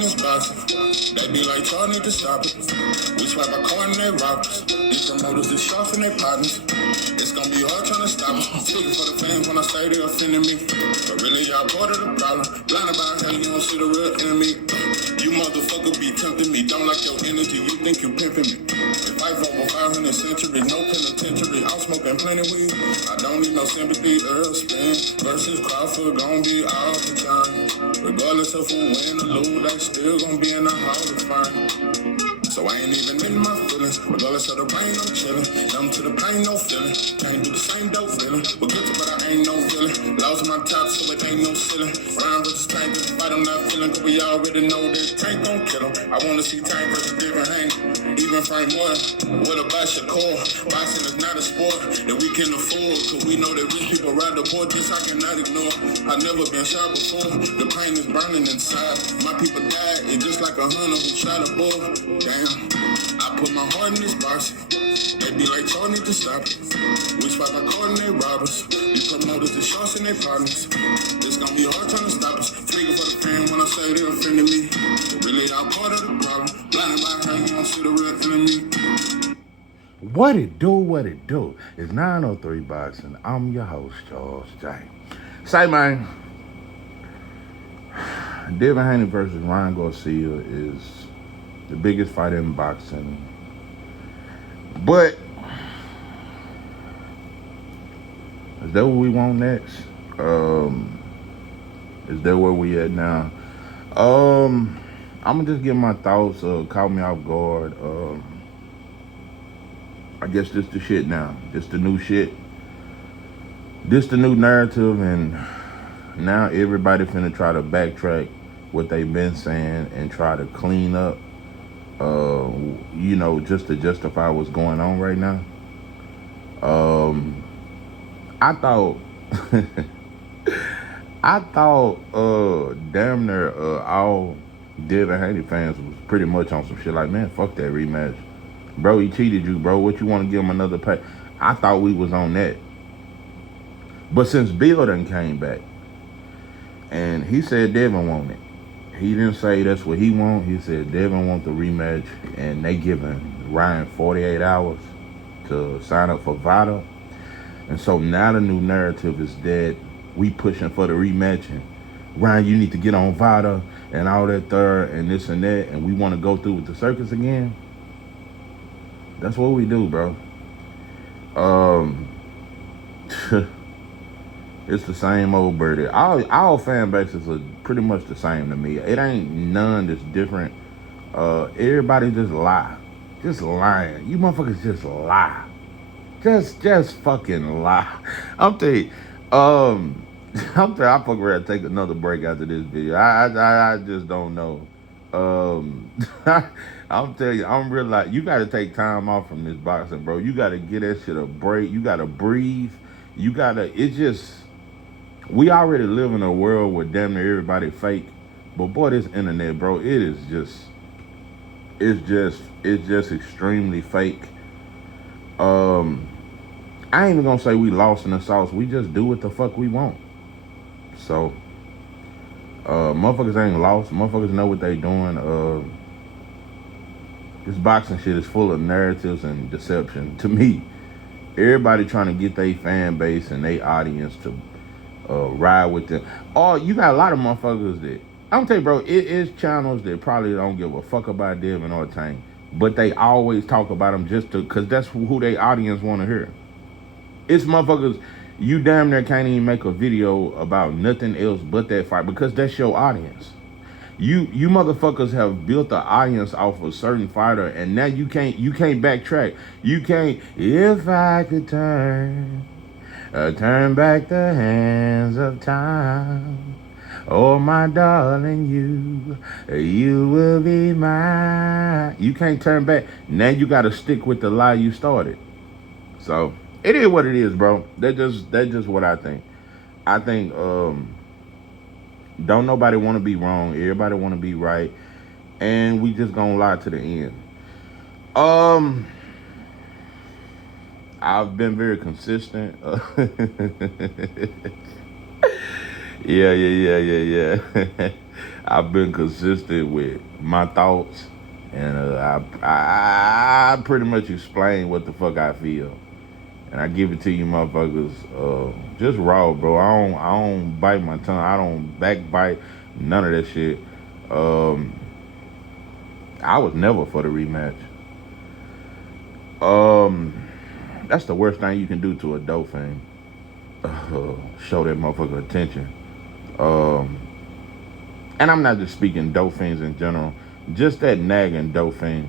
this boxing. They be like, y'all need to stop it. We swipe a car and they rob us. These promoters, they shots and they partners. It's gonna be hard trying to stop us. Speaking for the fans when I say they offending me. But really, y'all part of the problem. Blinded by how you don't see the real enemy. You motherfucker be tempting me. Don't like your energy, you think you pimping me. If I vote for 500 centuries, no penitentiary. I'm smoking plenty weed. I don't need no sympathy, Earl Spin. Versus Crawford, gon' be all the time. Regardless of who win or lose, they still gon' be in the Hall of Fame. So I ain't even in my feelings. Regardless of the rain, I'm chillin'. Numb to the pain, no feeling. Can't do the same dope feeling. But guilty, but I ain't no villain. Lost my top, so it ain't no ceiling. Ryan versus Tank, despite I'm not feeling. Cause we already know that Tank gon' kill him. I wanna see Tank versus Devin, Haney. Even Frank Moore. What about Shakur? Boxing is not a sport that we can afford. Cause we know that rich people ride the board. This I cannot ignore. I never been shot before. The pain is burning inside. My people died. It's just like a hunter who shot a bull. Damn. I put my heart in this box. They be like, y'all need to stop it. We swipe a car and they rob us. These promoters, the shots and they partners. It's gonna be hard trying to stop us. Speaking for the fan when I say they offending me. But really, I'm part of the problem. Blinded by how you don't see the real enemy. What it do, what it do. It's 903 Boxing. I'm your host, Charles J. Say, man, Devin Haney versus Ryan Garcia is the biggest fight in boxing. But is that what we want next? Is that where we at now? I'm gonna just give my thoughts. Caught me off guard. I guess this the shit now. This the new shit. This the new narrative, and now everybody finna try to backtrack what they've been saying and try to clean up. Just to justify what's going on right now. I thought, damn near all Devin Haney fans was pretty much on some shit like, man, fuck that rematch. Bro, he cheated you, bro. What you want to give him another pay? I thought we was on that. But since Bill done came back, and he said Devin wanted it. He didn't say that's what he want. He said Devin want the rematch, and they giving Ryan 48 hours to sign up for VADA. And so now the new narrative is that we pushing for the rematch, and Ryan, you need to get on VADA and all that third and this and that, and we want to go through with the circus again. That's what we do, bro. It's the same old birdie. All fan bases are pretty much the same to me. It ain't none that's different. Everybody just lie. Just lying. You motherfuckers just lie. Just fucking lie. I'm telling you, I fuck around and take another break after this video. I just don't know. I'm telling you, I'm real like, you gotta take time off from this boxing, bro. You gotta get that shit a break. You gotta breathe. We already live in a world where damn near everybody fake. But boy, this internet, bro, it's just extremely fake. I ain't even gonna say we lost in the sauce. We just do what the fuck we want. So, motherfuckers ain't lost. Motherfuckers know what they doing. This boxing shit is full of narratives and deception. To me, everybody trying to get their fan base and their audience to ride with them. Oh, you got a lot of motherfuckers that, I'm telling you, bro, it is channels that probably don't give a fuck about Devin or Tank, but they always talk about them just because that's who their audience want to hear. It's motherfuckers, you damn near can't even make a video about nothing else but that fight because that's your audience. You motherfuckers have built an audience off a certain fighter, and now you can't backtrack. You can't, if I could turn back the hands of time. Oh, my darling, you will be mine. You can't turn back. Now you got to stick with the lie you started. So it is what it is, bro. That's just what I think. I think don't nobody want to be wrong. Everybody want to be right, and we just gonna lie to the end. I've been very consistent. Yeah. I've been consistent with my thoughts, and I pretty much explain what the fuck I feel, and I give it to you, motherfuckers, just raw, bro. I don't bite my tongue. I don't backbite. None of that shit. Um, I was never for the rematch. That's the worst thing you can do to a Dauphin. Show that motherfucker attention. Um, and I'm not just speaking Dauphins in general. Just that nagging Dauphin.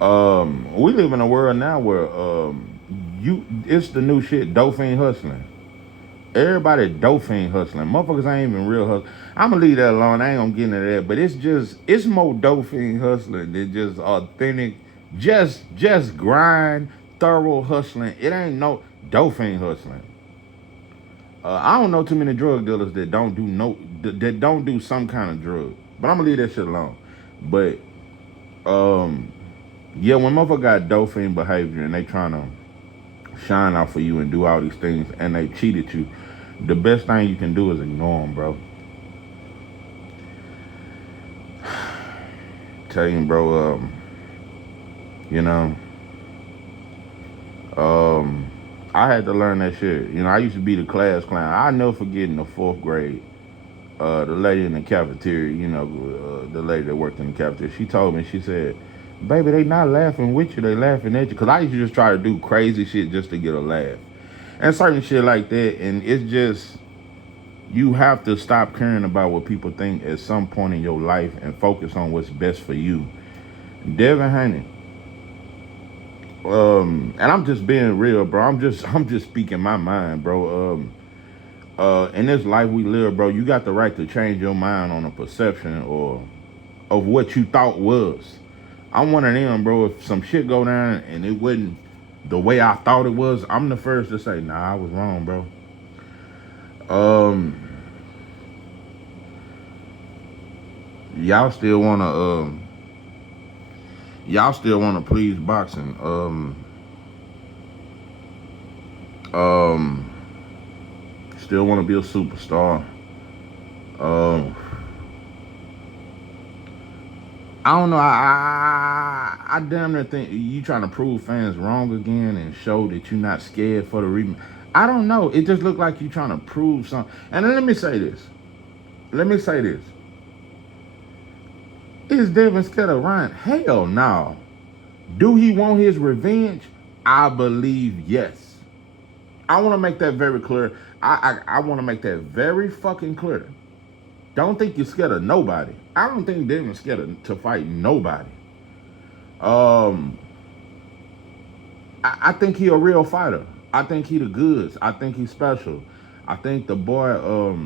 We live in a world now where it's the new shit, Dauphin hustling. Everybody Dauphin hustling. Motherfuckers ain't even real hustling. I'ma leave that alone. I ain't gonna get into that. But it's more Dauphin hustling than just authentic, just grind, thorough hustling. It ain't no Dauphin hustling. I don't know too many drug dealers that don't do that don't do some kind of drug. But I'm gonna leave that shit alone. But um, yeah, when motherfucker got Dauphin behavior and they trying to shine out for you and do all these things and they cheated you, the best thing you can do is ignore them, bro. Tell you, bro, you know, I had to learn that shit. You know, I used to be the class clown. I never forget in the 4th grade, the lady in the cafeteria, you know, the lady that worked in the cafeteria, she told me, she said, baby, they not laughing with you, they laughing at you. Because I used to just try to do crazy shit just to get a laugh. And certain shit like that. And it's just, you have to stop caring about what people think at some point in your life and focus on what's best for you. Devin Haney. And I'm just being real, bro. I'm just speaking my mind, bro. In this life we live, bro, you got the right to change your mind on a perception or of what you thought was. I'm one of them, bro. If some shit go down and it wasn't the way I thought it was, I'm the first to say, nah, I was wrong, bro. Y'all still wanna please boxing. Still wanna be a superstar. I don't know. I damn near think you trying to prove fans wrong again and show that you're not scared for the rematch. I don't know. It just looked like you trying to prove something. And then let me say this. Is Devin scared of Ryan? Hell no. Do he want his revenge? I believe yes. I want to make that very clear. I want to make that very fucking clear. Don't think you're scared of nobody. I don't think Devin's scared to fight nobody. I think he a real fighter. I think he the goods. I think he's special. I think the boy,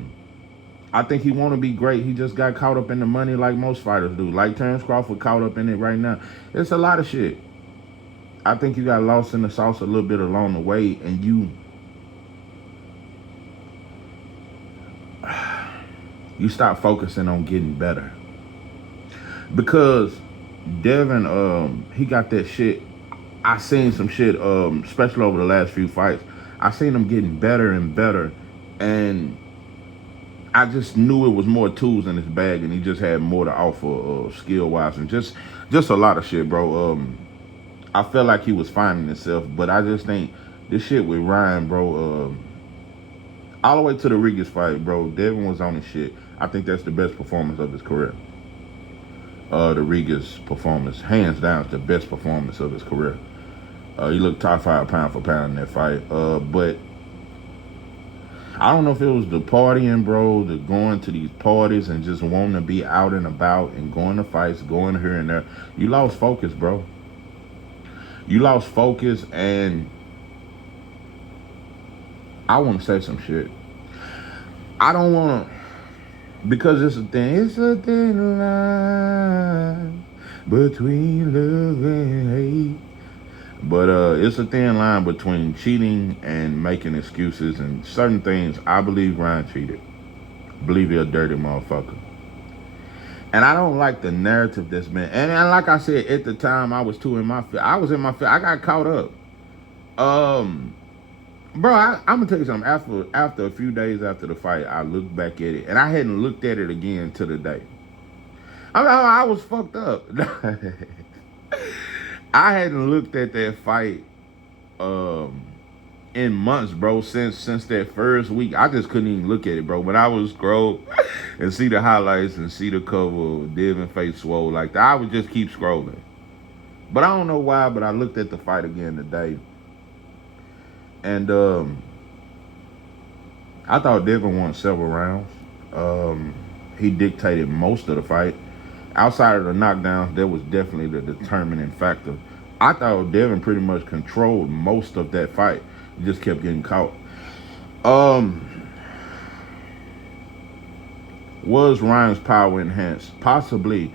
I think he want to be great. He just got caught up in the money like most fighters do. Like Terrence Crawford caught up in it right now. It's a lot of shit. I think you got lost in the sauce a little bit along the way, and you stop focusing on getting better. Because Devin, he got that shit. I seen some shit, especially over the last few fights. I seen him getting better and better, and I just knew it was more tools in his bag, and he just had more to offer, skill-wise, and just a lot of shit, bro. I felt like he was finding himself, but I just think this shit with Ryan, bro, all the way to the Regis fight, bro, Devin was on his shit. I think that's the best performance of his career. The Regis performance, hands down, is the best performance of his career. He looked top 5 pound for pound in that fight. But I don't know if it was the partying, bro, the going to these parties and just wanting to be out and about and going to fights, going here and there. You lost focus, bro. You lost focus, and I want to say some shit. I don't want to, because it's a thin line between love and hate. But it's a thin line between cheating and making excuses and certain things. I believe Ryan cheated. I believe he a dirty motherfucker. And I don't like the narrative that's been. And like I said, at the time, I was too in my field. I was in my field. I got caught up. Bro, I'm gonna tell you something. After a few days after the fight, I looked back at it, and I hadn't looked at it again to the day. I was fucked up. I hadn't looked at that fight um, in months, bro. Since that first week, I just couldn't even look at it, bro. When I would scroll and see the highlights and see the cover of Devin face swole like that, I would just keep scrolling. But I don't know why. But I looked at the fight again today, and I thought Devin won several rounds. He dictated most of the fight. Outside of the knockdowns, that was definitely the determining factor. I thought Devin pretty much controlled most of that fight. He just kept getting caught. Was Ryan's power enhanced? Possibly.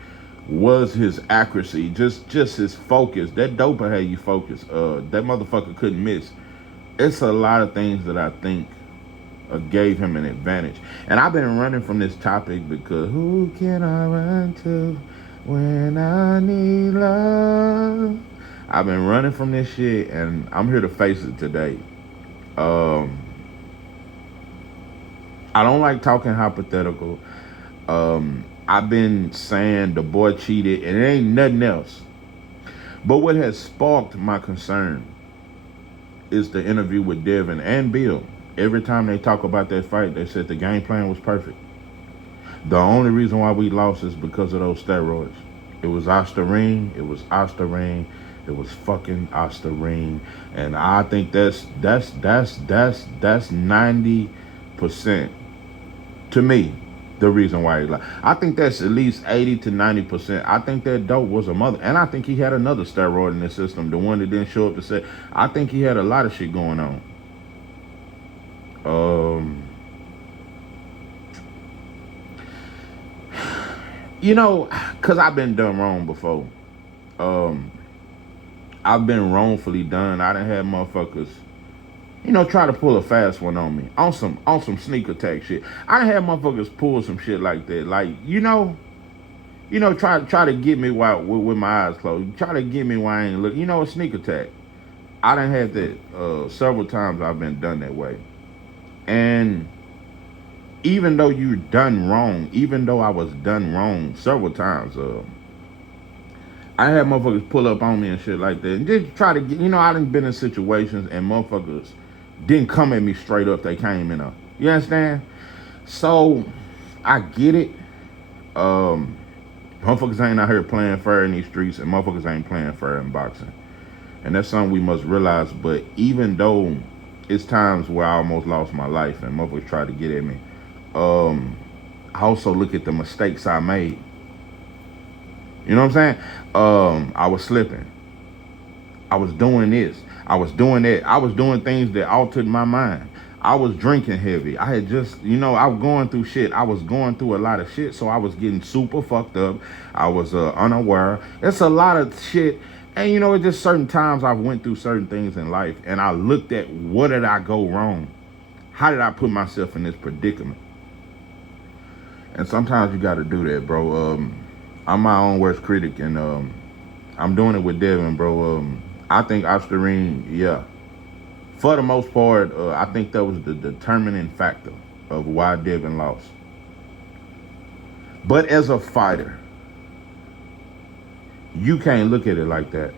Was his accuracy, just his focus. That doper had you focused. That motherfucker couldn't miss. It's a lot of things that I think gave him an advantage. And I've been running from this topic because who can I run to when I need love? I've been running from this shit, and I'm here to face it today. I don't like talking hypothetical. I've been saying the boy cheated, and it ain't nothing else. But what has sparked my concern is the interview with Devin and Bill. Every time they talk about that fight, they said the game plan was perfect. The only reason why we lost is because of those steroids. It was Ostarine. It was Ostarine. It was fucking Ostarine. And I think that's 90% to me the reason why he lost. I think that's at least 80 to 90%. I think that dope was a mother. And I think he had another steroid in his system, the one that didn't show up to say. I think he had a lot of shit going on. You know, because I've been done wrong before. I've been wrongfully done. I done had motherfuckers, try to pull a fast one on me. On some sneak attack shit. I done had motherfuckers pull some shit like that. Like, try to get me while with my eyes closed. Try to get me while I ain't looking. A sneak attack. I done had that several times. I've been done that way. And even though you're done wrong, even though I was done wrong several times, I had motherfuckers pull up on me and shit like that. And just try to get, I done been in situations and motherfuckers didn't come at me straight up. They came in up. You understand? So, I get it. Motherfuckers ain't out here playing fair in these streets, and motherfuckers ain't playing fair in boxing. And that's something we must realize. But even though it's times where I almost lost my life and motherfuckers tried to get at me, I also look at the mistakes I made. You know what I'm saying? I was slipping. I was doing this. I was doing that. I was doing things that altered my mind. I was drinking heavy. I had just, I was going through shit. I was going through a lot of shit, so I was getting super fucked up. I was unaware. It's a lot of shit. And, it's just certain times I've went through certain things in life, and I looked at what did I go wrong? How did I put myself in this predicament? And sometimes you got to do that, bro. I'm my own worst critic, and I'm doing it with Devin, bro. I think Ostarine, yeah. For the most part, I think that was the determining factor of why Devin lost. But as a fighter, you can't look at it like that.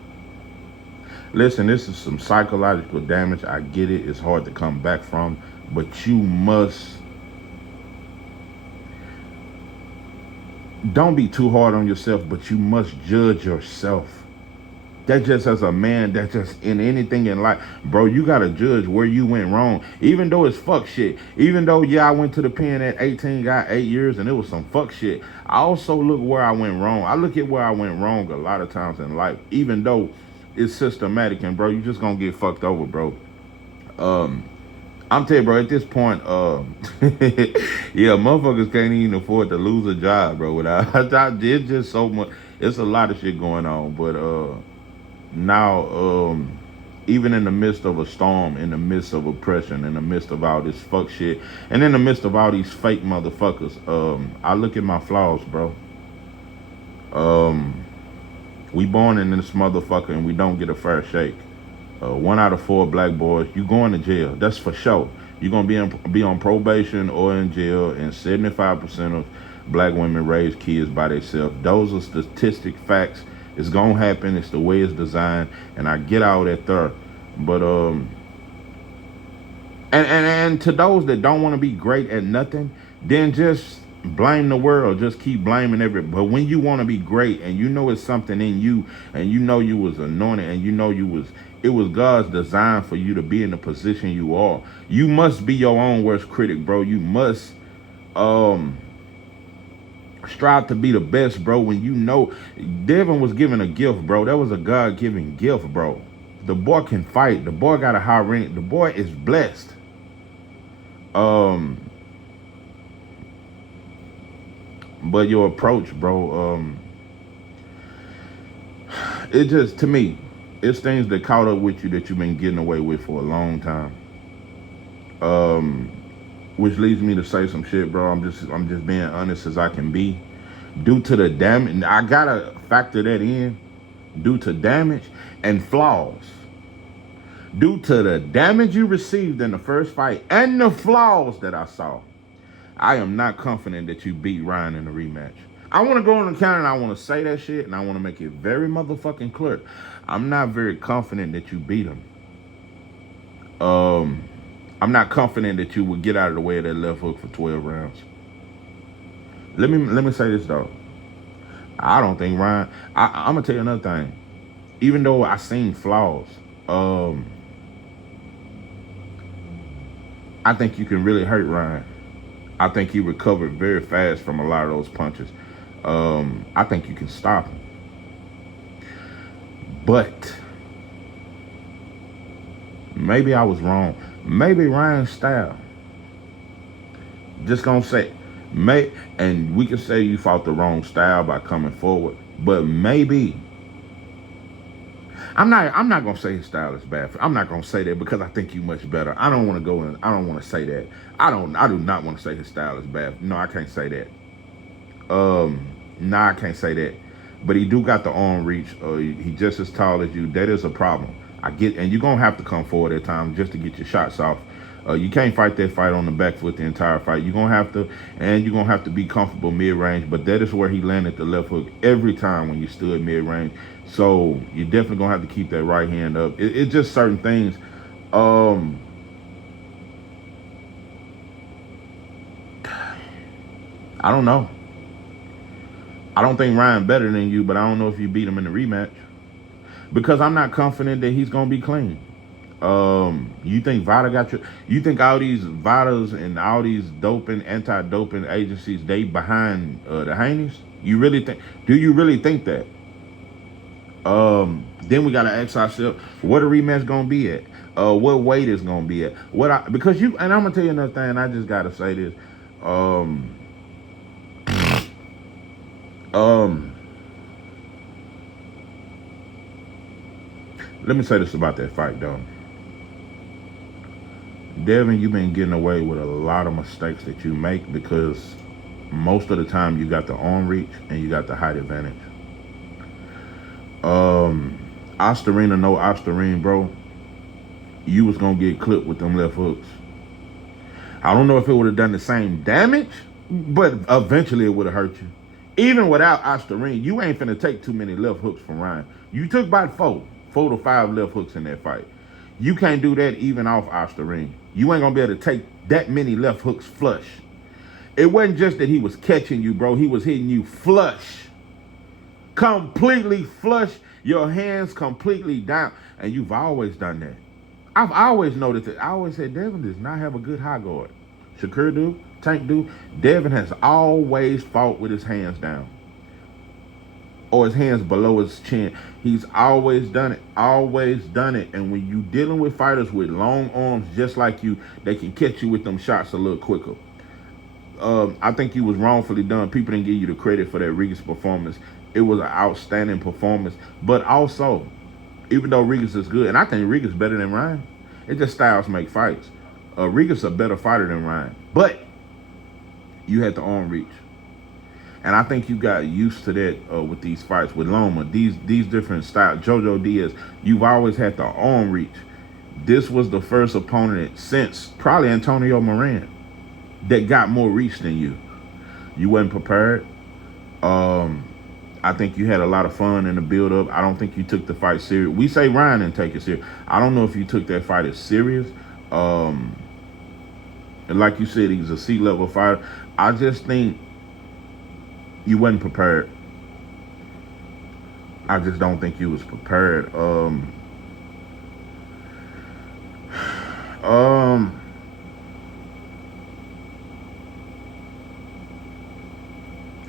Listen, this is some psychological damage. I get it. It's hard to come back from. But you must... Don't be too hard on yourself, but you must judge yourself. That just as a man, that just in anything in life, bro, you got to judge where you went wrong. Even though it's fuck shit. Even though, yeah, I went to the pen at 18, got 8 years, and it was some fuck shit. I also look where I went wrong. I look at where I went wrong a lot of times in life, even though it's systematic, and, bro, you just going to get fucked over, bro. I'm telling you, bro, at this point, yeah, motherfuckers can't even afford to lose a job, bro. It's just so much. It's a lot of shit going on. But now, even in the midst of a storm, in the midst of oppression, in the midst of all this fuck shit, and in the midst of all these fake motherfuckers, I look at my flaws, bro. We born in this motherfucker and we don't get a fair shake. 1 out of 4 black boys, you going to jail. That's for sure. You're gonna be on probation or in jail, and 75% of black women raise kids by themselves. Those are statistic facts. It's gonna happen. It's the way it's designed, and I get all that there. But and to those that don't want to be great at nothing, then just blame the world. Just keep blaming everybody. But when you want to be great, and you know it's something in you, and you know you was anointed, and you know it was God's design for you to be in the position you are. You must be your own worst critic, bro. You must strive to be the best, bro. When you know Devin was given a gift, bro. That was a God-given gift, bro. The boy can fight. The boy got a high rank. The boy is blessed. But your approach, bro, it just, to me, it's things that caught up with you that you've been getting away with for a long time. Which leads me to say some shit, bro. I'm just being honest as I can be. Due to the damage, I gotta factor that in. Due to damage and flaws. Due to the damage you received in the first fight and the flaws that I saw, I am not confident that you beat Ryan in the rematch. I want to go on the counter and I want to say that shit, and I want to make it very motherfucking clear. I'm not very confident that you beat him. I'm not confident that you would get out of the way of that left hook for 12 rounds. Let me say this though. I don't think Ryan. I'm gonna tell you another thing. Even though I seen flaws, I think you can really hurt Ryan. I think he recovered very fast from a lot of those punches. I think you can stop him. But maybe I was wrong. Maybe Ryan's style. Just gonna say, and we can say you fought the wrong style by coming forward. But maybe I'm not gonna say his style is bad. I'm not gonna say that because I think you much better. I don't want to go in. I don't want to say that. I do not want to say his style is bad. No, I can't say that. I can't say that. But he do got the arm reach. He just as tall as you. That is a problem. I get, and you're gonna have to come forward at times just to get your shots off. You can't fight that fight on the back foot the entire fight. You're gonna have to be comfortable mid-range. But that is where he landed the left hook every time when you stood mid-range. So you're definitely gonna have to keep that right hand up. It's just certain things. I don't know. I don't think Ryan better than you, but I don't know if you beat him in the rematch. Because I'm not confident that he's gonna be clean. You think Vada got you? You think all these Vadas and all these anti-doping agencies, they behind the Haneys? You really think? Do you really think that? Then we gotta ask ourselves, what a rematch gonna be at? What weight is gonna be at? Because you, and I'm gonna tell you another thing. I just gotta say this. Let me say this about that fight, though. Devin, you've been getting away with a lot of mistakes that you make because most of the time you got the arm reach and you got the height advantage. Osterine or no Osterine, bro, you was gonna get clipped with them left hooks. I don't know if it would have done the same damage, but eventually it would have hurt you. Even without Osterine, you ain't finna take too many left hooks from Ryan. You took about 4 to 5 left hooks in that fight. You can't do that even off Osterine. You ain't gonna be able to take that many left hooks flush. It wasn't just that he was catching you, bro. He was hitting you flush. Completely flush. Your hands completely down. And you've always done that. I've always noticed that. I always said Devin does not have a good high guard. Shakur do, Tank do. Devin has always fought with his hands down. Or his hands below his chin. He's always done it. Always done it. And when you dealing with fighters with long arms just like you, they can catch you with them shots a little quicker. I think you was wrongfully done. People didn't give you the credit for that Regis performance. It was an outstanding performance. But also, even though Regis is good, and I think Regis is better than Ryan, it just styles make fights. Regis is a better fighter than Ryan. But you had the arm reach. And I think you got used to that with these fights with Loma. These different styles. Jojo Diaz, you've always had the arm reach. This was the first opponent since probably Antonio Moran that got more reach than you. You wasn't prepared. I think you had a lot of fun in the build-up. I don't think you took the fight serious. We say Ryan didn't take it serious. I don't know if you took that fight as serious. And like you said, he's a C-level fighter. I just think you wasn't prepared. I just don't think you was prepared.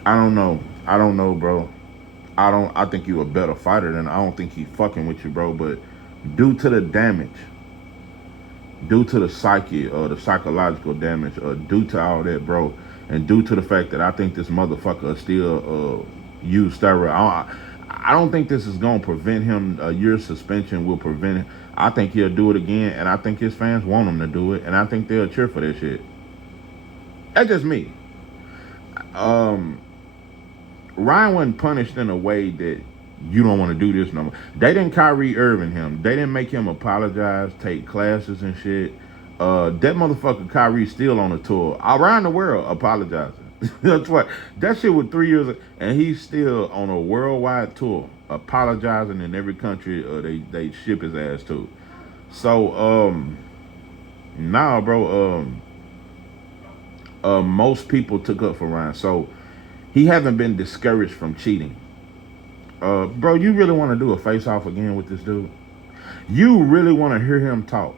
I don't know, bro. I think you a better fighter than I don't think he fucking with you, bro. But due to the damage, due to the psyche or the psychological damage, or due to all that, bro, and due to the fact that I think this motherfucker still use steroid. I don't think this is gonna prevent him. A year suspension will prevent it. I think he'll do it again, and I think his fans want him to do it, and I think they'll cheer for that shit. That's just me. Ryan wasn't punished in a way that you don't want to do this no more. They didn't Kyrie Irving him. They didn't make him apologize, take classes and shit. That motherfucker Kyrie still on a tour around the world apologizing. That's what that shit was 3 years ago, and he's still on a worldwide tour apologizing in every country they ship his ass to. So nah, bro. Most people took up for Ryan, so he haven't been discouraged from cheating. Bro, you really want to do a face-off again with this dude? You really want to hear him talk?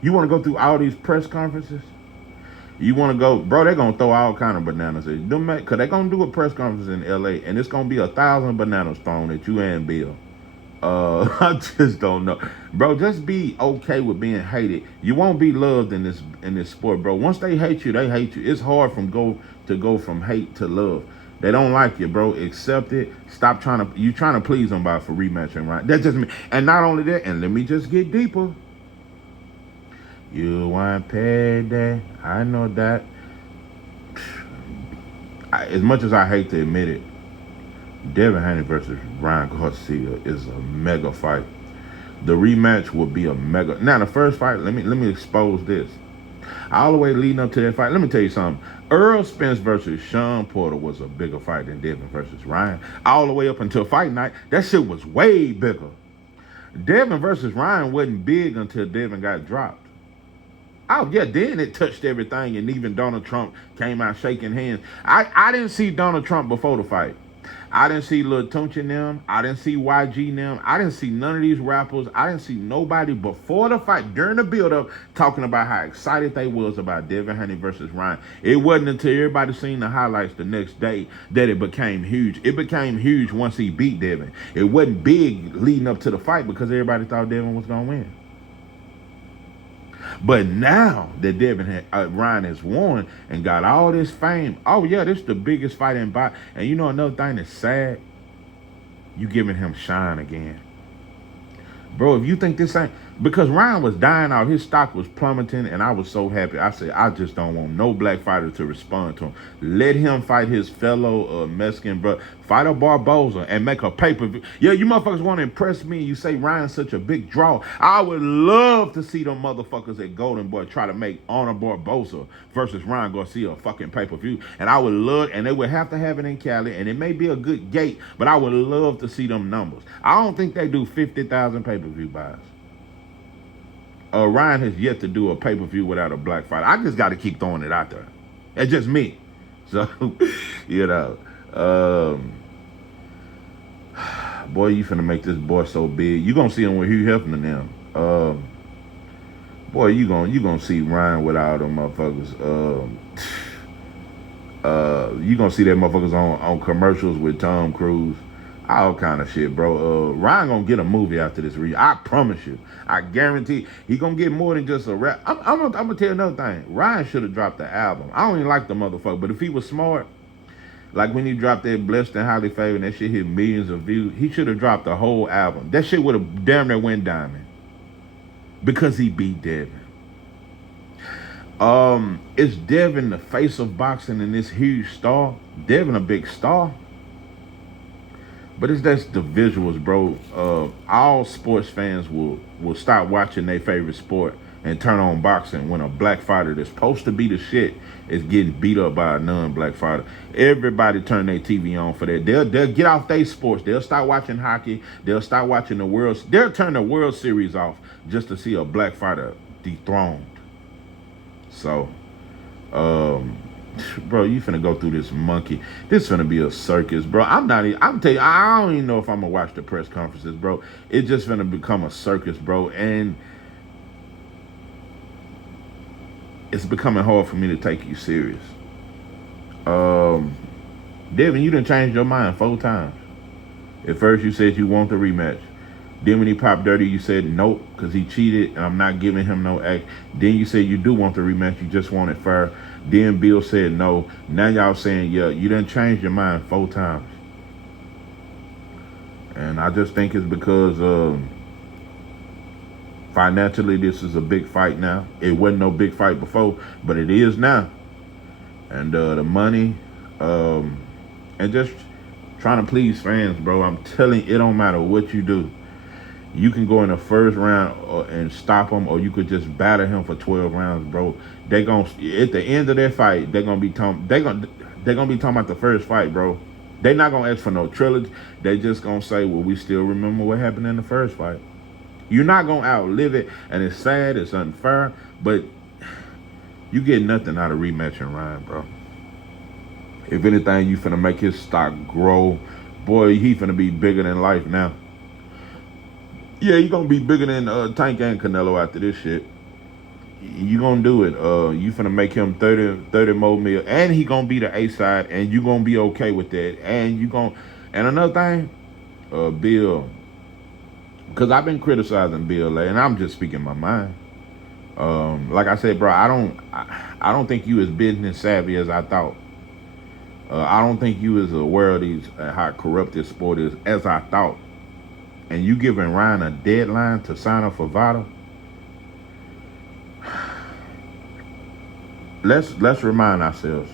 You want to go through all these press conferences? You want to go, bro, they're going to throw all kind of bananas at you. Because they're going to do a press conference in L.A., and it's going to be 1,000 bananas thrown at you and Bill. I just don't know. Bro, just be okay with being hated. You won't be loved in this sport, bro. Once they hate you, they hate you. It's hard to go from hate to love. They don't like you, bro. Accept it. Stop trying to please them for rematching, right? That's just me. And not only that, and let me just get deeper. You want payday? I know that. As much as I hate to admit it, Devin Haney versus Ryan Garcia is a mega fight. The rematch will be a mega. Now the first fight, let me expose this. All the way leading up to that fight, let me tell you something. Earl Spence versus Sean Porter was a bigger fight than Devin versus Ryan. All the way up until fight night, that shit was way bigger. Devin versus Ryan wasn't big until Devin got dropped. Oh, yeah, then it touched everything, and even Donald Trump came out shaking hands. I didn't see Donald Trump before the fight. I didn't see Lil Tunch in them. I didn't see YG in them. I didn't see none of these rappers. I didn't see nobody before the fight, during the build-up, talking about how excited they was about Devin Haney versus Ryan. It wasn't until everybody seen the highlights the next day that it became huge. It became huge once he beat Devin. It wasn't big leading up to the fight because everybody thought Devin was going to win. But now that Ryan has won and got all this fame, oh yeah, this is the biggest fight in boxing. And you know another thing that's sad? You giving him shine again. Bro, if you think this ain't... Because Ryan was dying out, his stock was plummeting, and I was so happy. I said, I just don't want no black fighter to respond to him. Let him fight his fellow Mexican brother. Fight a Barboza and make a pay-per-view. Yeah, you motherfuckers want to impress me. You say Ryan's such a big draw. I would love to see them motherfuckers at Golden Boy try to make Honor Barboza versus Ryan Garcia a fucking pay-per-view. And I would love, and they would have to have it in Cali, and it may be a good gate, but I would love to see them numbers. I don't think they do 50,000 pay-per-view buys. Ryan has yet to do a pay-per-view without a black fighter. I just got to keep throwing it out there. It's just me. So, you know, boy, you finna make this boy so big. You gonna see him with Hugh Hefner now. Boy, you gonna see Ryan with all them motherfuckers. You gonna see that motherfuckers on commercials with Tom Cruise. All kind of shit, bro. Ryan gonna get a movie after this. I promise you. I guarantee he gonna get more than just a rap. I'm gonna tell you another thing. Ryan should have dropped the album. I don't even like the motherfucker, but if he was smart, like when he dropped that Blessed and Highly Favored, and that shit hit millions of views, he should have dropped the whole album. That shit would have damn near went diamond. Because he beat Devin. Is Devin the face of boxing and this huge star? Devin a big star, but it's that's the visuals, bro. All sports fans will stop watching their favorite sport and turn on boxing when a black fighter that's supposed to be the shit is getting beat up by a non-black fighter. Everybody turn their TV on for that. They'll get off their sports. They'll start watching hockey. They'll start watching the world. They'll turn the World Series off just to see a black fighter dethroned. So, bro, you finna go through this monkey. This finna be a circus, bro. I'm telling you, I don't even know if I'm gonna watch the press conferences, bro. It's just finna become a circus, bro. And it's becoming hard for me to take you serious. Devin, you done changed your mind 4 times. At first you said you want the rematch. Then when he popped dirty, you said nope, because he cheated and I'm not giving him no act. Then you said you do want the rematch, you just want it fair. Then Bill said no. Now y'all saying, yeah, you done changed your mind 4 times. And I just think it's because financially this is a big fight now. It wasn't no big fight before, but it is now. And the money, and just trying to please fans, bro. I'm telling you, it don't matter what you do. You can go in the first round and stop him, or you could just batter him for 12 rounds, bro. They gon' at the end of their fight, they're gonna be talking about the first fight, bro. They not gonna ask for no trilogy. They just gonna say, well, we still remember what happened in the first fight. You're not gonna outlive it, and it's sad, it's unfair, but you get nothing out of rematching Ryan, bro. If anything, you finna make his stock grow. Boy, he finna be bigger than life now. Yeah, you gonna be bigger than Tank and Canelo after this shit. You gonna do it. You finna make him 30 more mil, and he gonna be the A side, and you gonna be okay with that. And another thing, Bill, because I've been criticizing Bill, and I'm just speaking my mind. Like I said, bro, I don't think you as business savvy as I thought. I don't think you as aware of how corrupt this sport is as I thought. And you giving Ryan a deadline to sign up for Vada. Let's remind ourselves.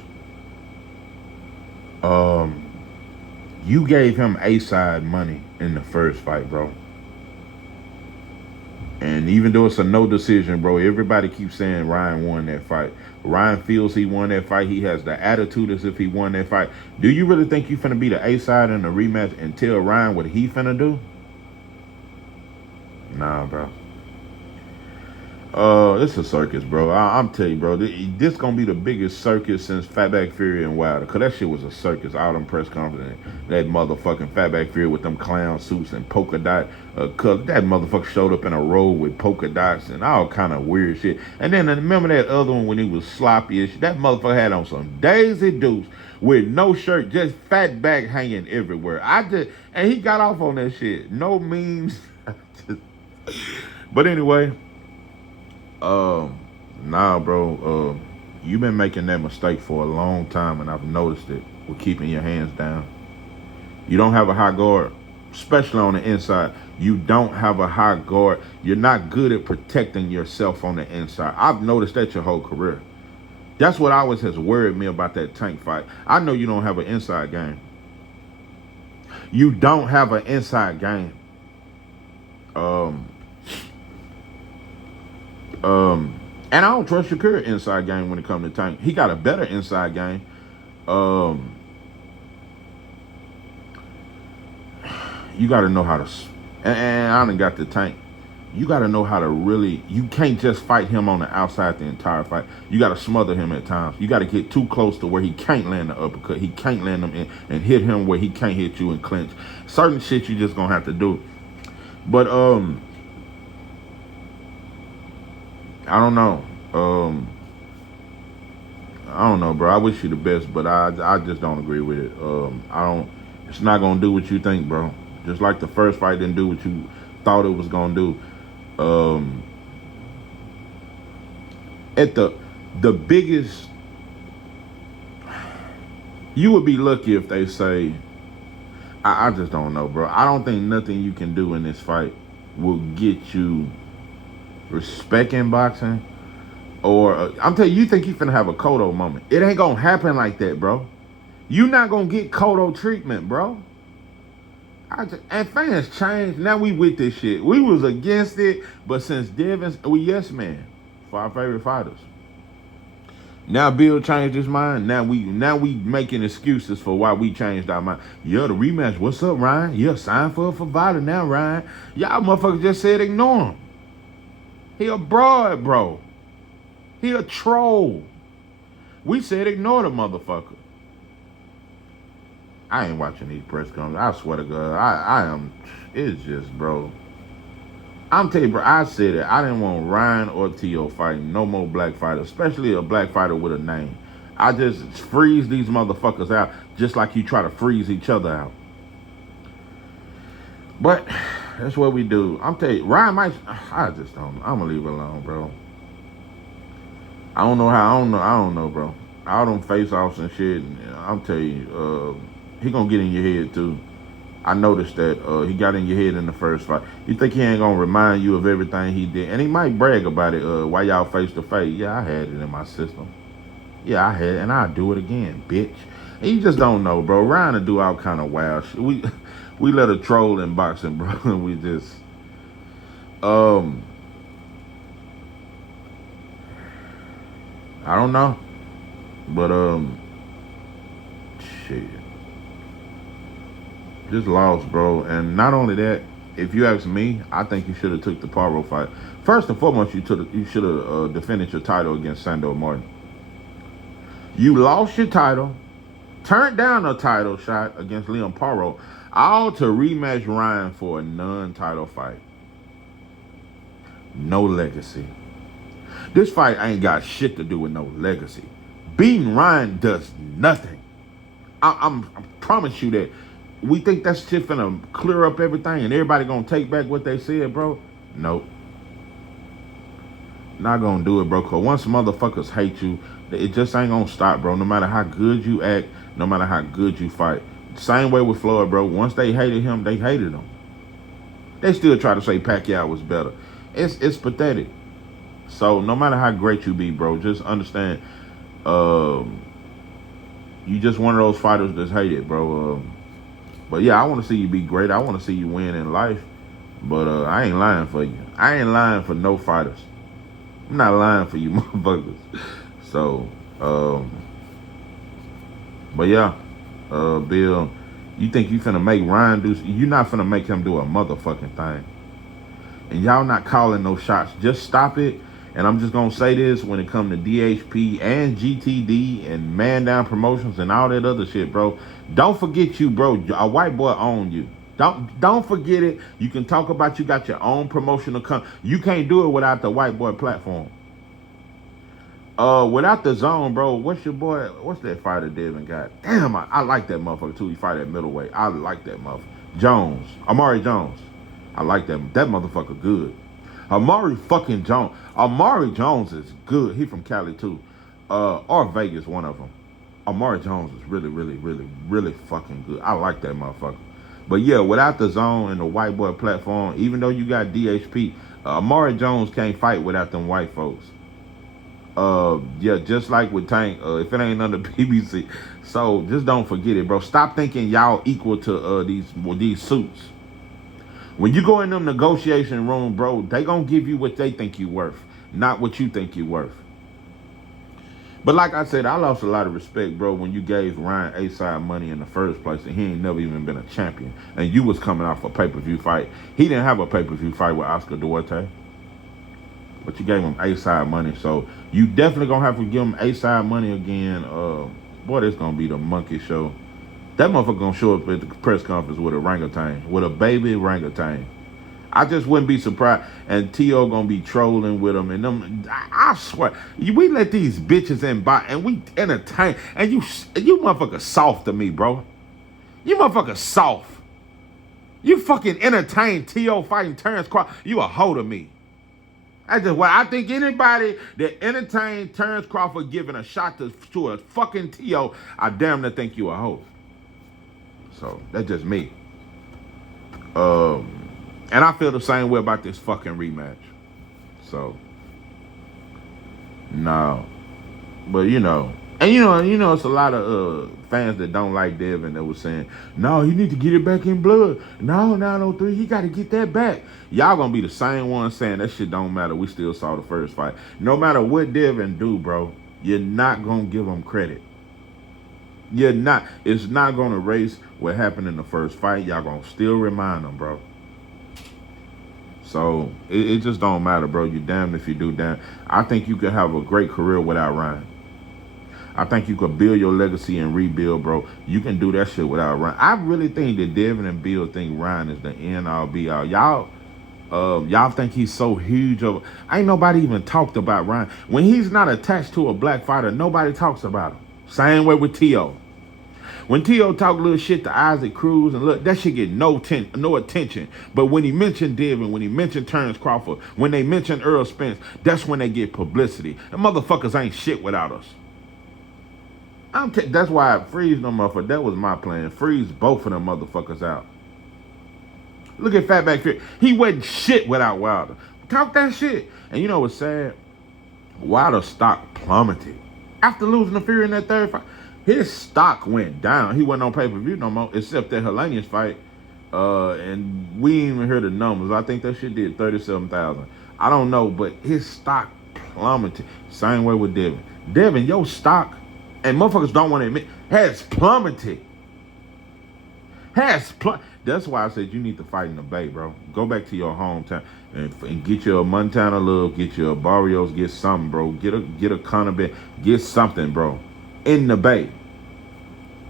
You gave him A-side money in the first fight, bro. And even though it's a no decision, bro, everybody keeps saying Ryan won that fight. Ryan feels he won that fight. He has the attitude as if he won that fight. Do you really think you finna be the A-side in the rematch and tell Ryan what he finna do? Nah, bro. It's a circus, bro. I'm telling you, bro. This gonna be the biggest circus since Fatback Fury and Wilder. Cause that shit was a circus. All them press conferences, that motherfucking Fatback Fury with them clown suits and polka dot. Cause that motherfucker showed up in a robe with polka dots and all kind of weird shit. And then remember that other one when he was sloppy as shit? That motherfucker had on some Daisy Dukes with no shirt, just fat back hanging everywhere. And he got off on that shit. No memes. But anyway. Nah, bro. You've been making that mistake for a long time, and I've noticed it with keeping your hands down. You don't have a high guard, especially on the inside. You don't have a high guard. You're not good at protecting yourself on the inside. I've noticed that your whole career. That's what always has worried me about that Tank fight. I know you don't have an inside game. You don't have an inside game. And I don't trust your current inside game when it comes to Tank. He got a better inside game. You got to know how to, and I done got the Tank. You got to know how to really, you can't just fight him on the outside the entire fight. You got to smother him at times. You got to get too close to where he can't land the uppercut. He can't land them in and hit him where he can't hit you and clinch. Certain shit you just going to have to do. But, I don't know. I don't know, bro. I wish you the best, but I just don't agree with it. It's not gonna do what you think, bro. Just like the first fight didn't do what you thought it was gonna do. At the biggest, you would be lucky if they say, I just don't know, bro. I don't think nothing you can do in this fight will get you respect in boxing, Or I'm telling you, you think you finna have a Kodo moment. It ain't gonna happen like that, bro. You not gonna get Kodo treatment, bro. And fans changed. Now we with this shit. We was against it, but since Devin, we yes man for our favorite fighters. Now Bill changed his mind. Now we making excuses for why we changed our mind. Yeah, the rematch. What's up, Ryan? Yeah, sign for Vada now, Ryan. Y'all motherfuckers just said ignore him. He a broad, bro. He a troll. We said ignore the motherfucker. I ain't watching these press conferences. I swear to God, I am. It's just, bro. I'm telling you, bro. I said it. I didn't want Ryan or T.O. fighting no more black fighters, especially a black fighter with a name. I just freeze these motherfuckers out, just like you try to freeze each other out. But that's what we do. I'm telling you, Ryan might. I just don't. I'm gonna leave it alone, bro. I don't know how. I don't know, bro. All them face-offs and shit. I'm telling you, he gonna get in your head too. I noticed that he got in your head in the first fight. You think he ain't gonna remind you of everything he did, and he might brag about it while y'all face to face. Yeah, I had it in my system. Yeah, I had it, and I'll do it again, bitch. And you just don't know, bro. Ryan will do all kind of wild shit. We let a troll in boxing, bro. And we just I don't know, but shit. Just lost, bro. And not only that, if you ask me, I think you should have took the Paro fight. First and foremost, you should have defended your title against Sandor Martin. You lost your title, turned down a title shot against Liam Paro, all to rematch Ryan for a non-title fight. No legacy. This fight ain't got shit to do with no legacy. Beating Ryan does nothing. I promise you that. We think that shit finna clear up everything and everybody gonna take back what they said, bro? Nope. Not gonna do it, bro. Cause once motherfuckers hate you, it just ain't gonna stop, bro. No matter how good you act, no matter how good you fight. Same way with Floyd, bro. Once they hated him, they hated him. They still try to say Pacquiao was better. It's pathetic. So no matter how great you be, bro, just understand, you just one of those fighters that's hated, bro. But yeah, I want to see you be great. I want to see you win in life. But I ain't lying for you. I ain't lying for no fighters. I'm not lying for you motherfuckers. So, but yeah, Bill, you think you finna make Ryan do, you not finna make him do a motherfucking thing. And y'all not calling no shots. Just stop it. And I'm just gonna say this when it comes to DHP and GTD and Man Down Promotions and all that other shit, bro. Don't forget you, bro. A white boy own you. Don't forget it. You can talk about you got your own promotional you can't do it without the white boy platform. Without the zone, bro, what's that fighter Devin got? Damn, I like that motherfucker too. He fight at middleweight. I like that motherfucker. Jones. Amari Jones. I like that. That motherfucker good. Amari fucking Jones. Amari Jones is good. He from Cali too. Or Vegas, one of them. Amari Jones is really, really, really, really fucking good. I like that motherfucker. But yeah, without the zone and the white boy platform, even though you got DHP, Amari Jones can't fight without them white folks. Yeah, just like with Tank, if it ain't under PBC. So just don't forget it, bro. Stop thinking y'all equal to these suits. When you go in them negotiation room, bro, they gonna give you what they think you worth, not what you think you worth. But like I said, I lost a lot of respect, bro, when you gave Ryan A-side money in the first place and he ain't never even been a champion. And you was coming off a pay-per-view fight. He didn't have a pay-per-view fight with Oscar Duarte. But you gave him A-side money. So you definitely gonna have to give him A-side money again. Boy, this gonna be the monkey show. That motherfucker gonna show up at the press conference with a orangutan, with a baby orangutan. I just wouldn't be surprised. And T.O. gonna be trolling with him. And them, I swear, we let these bitches in by and we entertain. And you motherfucker soft to me, bro. You motherfucker soft. You fucking entertain T.O. fighting Terrence Crawford. You a hoe to me. That's just what I think. Anybody that entertained Terrence Crawford giving a shot to a fucking T.O., I damn near think you a hoe. So that's just me. And I feel the same way about this fucking rematch. So No, but it's a lot of fans that don't like Devin that was saying, no, he need to get it back in blood. No, 903, he got to get that back. Y'all gonna be the same one saying that shit don't matter. We still saw the first fight. No matter what Devin do, bro, you're not gonna give him credit. You're not. It's not gonna erase what happened in the first fight. Y'all gonna still remind him, bro. So it just don't matter, bro. You damned if you do, damn. I think you could have a great career without Ryan. I think you could build your legacy and rebuild, bro. You can do that shit without Ryan. I really think that Devin and Bill think Ryan is the end all be all. Y'all think he's so huge of. Ain't nobody even talked about Ryan. When he's not attached to a black fighter, nobody talks about him. Same way with T.O. When T.O. talk little shit to Isaac Cruz and look, that shit get no attention. But when he mentioned Devin, when he mentioned Terrence Crawford, when they mentioned Earl Spence, that's when they get publicity. The motherfuckers ain't shit without us. That's why I freeze them motherfuckers. That was my plan. Freeze both of them motherfuckers out. Look at Fatback Fury. He wasn't shit without Wilder. Talk that shit. And you know what's sad? Wilder's stock plummeted. After losing to Fury in that third fight, his stock went down. He wasn't on pay-per-view no more, except that Helenius fight. And we didn't even hear the numbers. I think that shit did 37,000. I don't know, but his stock plummeted. Same way with Devin. Devin, your stock, and motherfuckers don't want to admit, has plummeted. That's why I said you need to fight in the Bay, bro. Go back to your hometown and get you a Montana Love, get you a Barrios, get something, bro. Get a Conor Bet, get something, bro. In the Bay.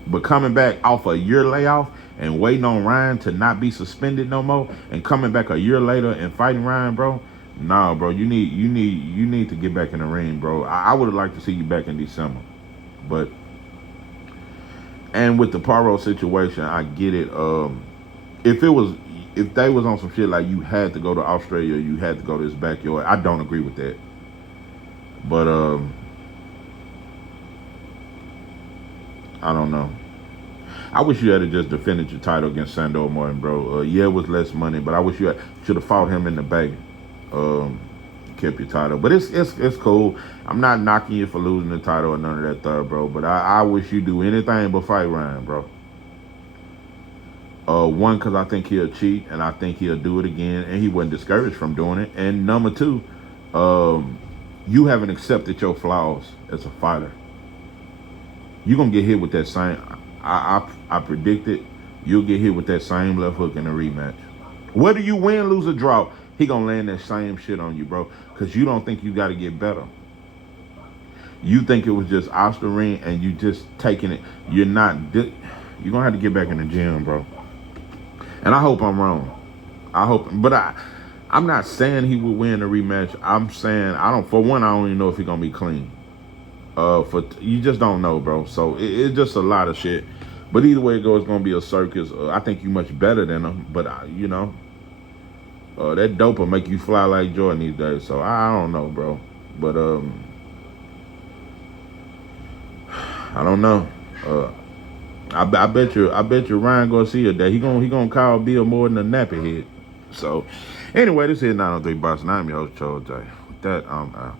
But coming back off a year layoff and waiting on Ryan to not be suspended no more and coming back a year later and fighting Ryan, bro. Nah, bro, you need to get back in the ring, bro. I would have liked to see you back in December. But and with the Paro situation, I get it. If they was on some shit like you had to go to Australia, you had to go to his backyard, I don't agree with that. But I don't know. I wish you had just defended your title against Sandor Martin, bro. Yeah, it was less money, but I wish you should have fought him in the Bay. Kept your title. But it's cool. I'm not knocking you for losing the title or none of that stuff, bro. But I wish you do anything but fight Ryan, bro. One, because I think he'll cheat, and I think he'll do it again, and he wasn't discouraged from doing it. And number two, you haven't accepted your flaws as a fighter. You're going to get hit with that same, I predict it, you'll get hit with that same left hook in a rematch. Whether you win, lose, or draw, he going to land that same shit on you, bro, because you don't think you got to get better. You think it was just off the ring, and you just taking it. You're not, you're going to have to get back in the gym, bro. And I hope I'm wrong. But I'm not saying he will win the rematch. I'm saying, for one, I don't even know if he's going to be clean. You just don't know, bro. So it's just a lot of shit. But either way it goes, it's gonna be a circus. I think you much better than him, but that dope will make you fly like Jordan these days. So I don't know, bro. But I don't know. I bet you Ryan Garcia that he gonna call Bill more than a nappy head. So anyway, this is 903 Boston. I'm your host, Charles J. With that, I'm out.